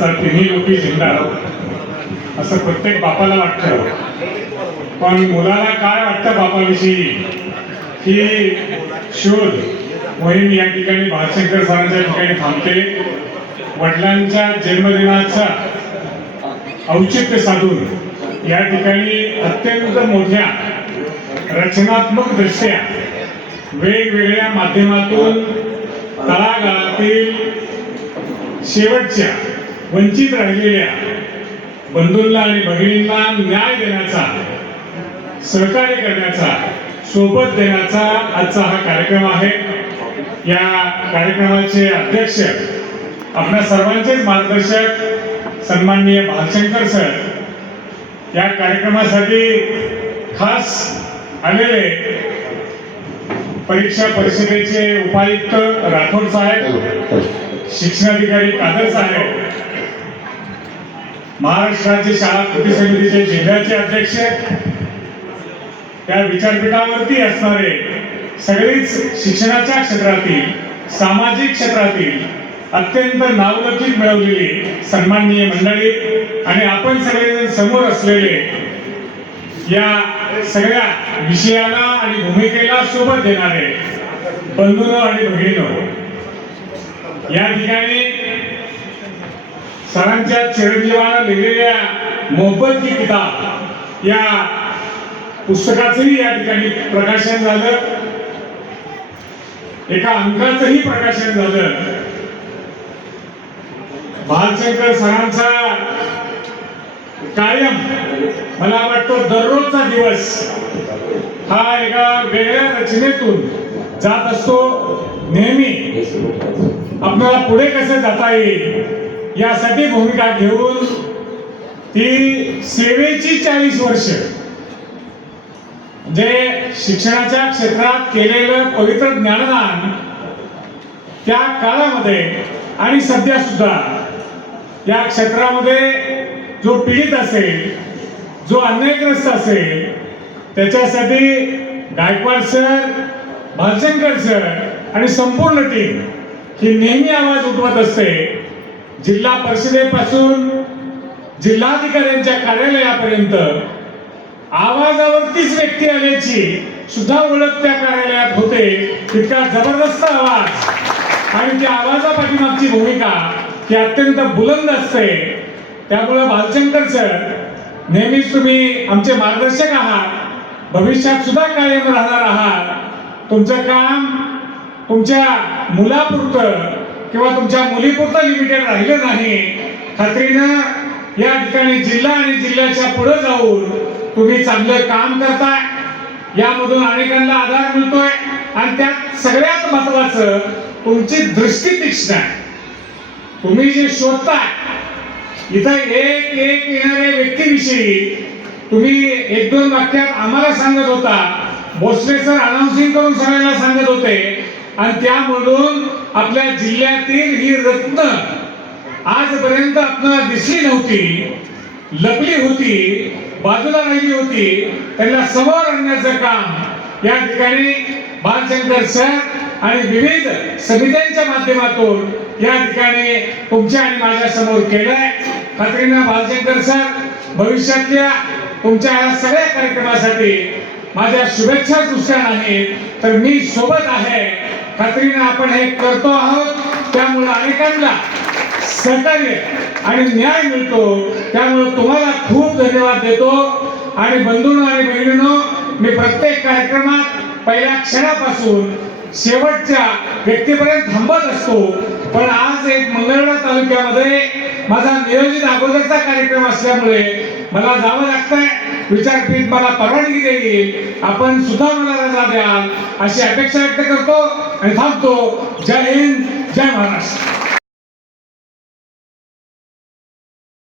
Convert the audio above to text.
भारताचा तिन्ही लोकी झेंडा असं प्रत्येक बापाला वाटतं. पण मुलाला काय वाटतं बापाविषयी? ही शोध मोहीम या ठिकाणी भालशंकर सरांच्या ठिकाणी थांबते. वडिलांच्या जन्मदिनाचा औचित्य साधून या ठिकाणी अत्यंत मोठ्या रचनात्मक दृष्ट्या वेगवेगळ्या माध्यमातून तळागाळातील शेवटच्या वंचित राहिलेल्या बंधूंना आणि भगिनींना न्याय देण्याचा सहकार्य करण्याचा सोबत देण्याचा आजचा हा कार्यक्रम आहे. या कार्यक्रमाचे अध्यक्ष आपल्या सर्वांचेच मार्गदर्शक सन्माननीय भालशंकर सर या कार्यक्रमासाठी खास आलेले परीक्षा परिषदेचे उपायुक्त राठोड साहेब शिक्षणाधिकारी कादर साहेब महाराष्ट्र राज्य शाळा कृती समितीचे जिल्ह्याचे अध्यक्ष त्या विचारपीठावरती असणारे सगळीच शिक्षणाच्या क्षेत्रातील सामाजिक क्षेत्रातील अत्यंत नावलौकिक मिळवलेली सन्माननीय मंडळी आणि आपण सगळेजण समोर असलेले या सगळ्या विषयाला आणि भूमिकेला सोबत देणारे बंधूनो आणि भगिनीनो या ठिकाणी सरांच्या चिरंजीवानं लिहिलेल्या मोहब्बत की किताब या पुस्तकाचंही या ठिकाणी प्रकाशन झालं. एका अंकाचंही प्रकाशन झालं. भालशंकर सरांचा कायम मला वाटतो दररोजचा दिवस हा एका वेगळ्या रचनेतून जात असतो नेहमी. आपल्याला पुढे कसं जाता येईल? यासाठी भूमिका घेऊन ती सेवेची चाळीस वर्ष जे शिक्षणाच्या क्षेत्रात केलेलं पवित्र ज्ञानदान त्या काळामध्ये आणि सध्या सुद्धा या क्षेत्रामध्ये जो पीडित असेल जो अन्यायग्रस्त असेल त्याच्यासाठी गायकवाड सर भालशंकर सर आणि संपूर्ण टीम ही नेहमी आवाज उठवत असते. जिल्हा परिषदेपासून जिल्हाधिकाऱ्यांच्या कार्यालयापर्यंत आवाजावरतीच व्यक्ती आल्याची सुद्धा ओळख त्या कार्यालयात होते. तितका जबरदस्त आवाज. आणि त्या आवाजा पाठीमागची भूमिका ही अत्यंत बुलंद असते. त्यामुळं भालचंकर सर नेहमीच तुम्ही आमचे मार्गदर्शक आहात. भविष्यात सुद्धा कायम राहणार आहात. तुमचं काम तुमच्या मुलापुरतं किंवा तुमच्या मुलीपुरतं लिमिटेड राहिलं नाही. खात्रीनं या ठिकाणी जिल्हा आणि जिल्ह्याच्या पुढे जाऊन तुम्ही चांगलं काम करताय. यामधून अनेकांना आधार मिळतोय. आणि त्यात सगळ्यात महत्वाचं तुमची दृष्टी तीक्ष्ण आहे. तुम्ही जे शोधताय इथं एक एक येणाऱ्या व्यक्तीविषयी तुम्ही एक दोन वाक्यात आम्हाला सांगत होता. भोसले सर अनाउन्सिंग करून सगळ्यांना सांगत होते. आणि त्यामधून आपल्या जिल्ह्यातील ही रत्न आजपर्यंत आपल्याला दिसली नव्हती. लपली होती बाजूला राहिली होती. त्यांना समोर आणण्याचं काम या ठिकाणी बालशंकर सर आणि विविध समित्यांच्या माध्यमातून या ठिकाणी तुमच्या आणि माझ्यासमोर केलंय. खात्रीनं बालशंकर सर भविष्यातल्या तुमच्या या सगळ्या कार्यक्रमासाठी माझ्या शुभेच्छा दुसऱ्या नाहीत तर मी सोबत आहे. खात्रीनं आपण हे करतो आहोत. त्यामुळे अनेकांना सहकार्य आणि न्याय मिळतो. त्यामुळे तुम्हाला खूप धन्यवाद देतो. आणि बंधूंनो आणि बहिणींनो मी प्रत्येक कार्यक्रमात पहिल्या क्षणापासून शेवटच्या व्यक्तीपर्यंत थांबत असतो. पण आज एक मंगळवेढा तालुक्यामध्ये माझा नियोजित अगोदरचा कार्यक्रम असल्यामुळे मला जावं लागतंय. विचारपीठ मला परवानगी देईल. आपण सुद्धा मला रजा द्याल अशी अपेक्षा व्यक्त करतो आणि थांबतो. जय हिंद जय महाराष्ट्र.